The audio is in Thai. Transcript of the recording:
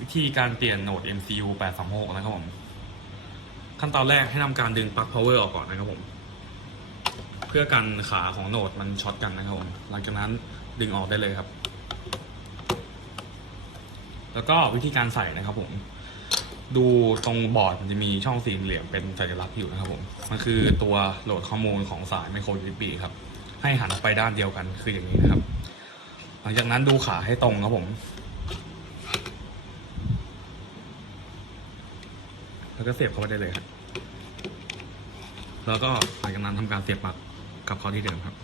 วิธีการเปลี่ยนโหนด MCU 826นะครับผม ขั้นตอนแรกให้ทำการดึงปลั๊ก power ออกก่อนนะครับผม เพื่อกันขาของโหนดมันช็อตกันนะครับผม หลังจากนั้นดึงออกได้เลยครับ แล้วก็วิธีการใส่นะครับผม ดูตรงบอร์ดมันจะมีช่องสี่เหลี่ยมเป็นสัญลักษณ์อยู่นะครับผม มันคือตัวโหลดข้อมูลของสายไมโคร USB ครับ ให้หันไปด้านเดียวกันคืออย่างนี้นะครับ หลังจากนั้นดูขาให้ตรงครับผม แล้วก็เสียบเข้าไปได้เลยครับแล้วก็หลังจากนั้นทำการเสียบปลั๊กกลับเข้าที่เดิมครับ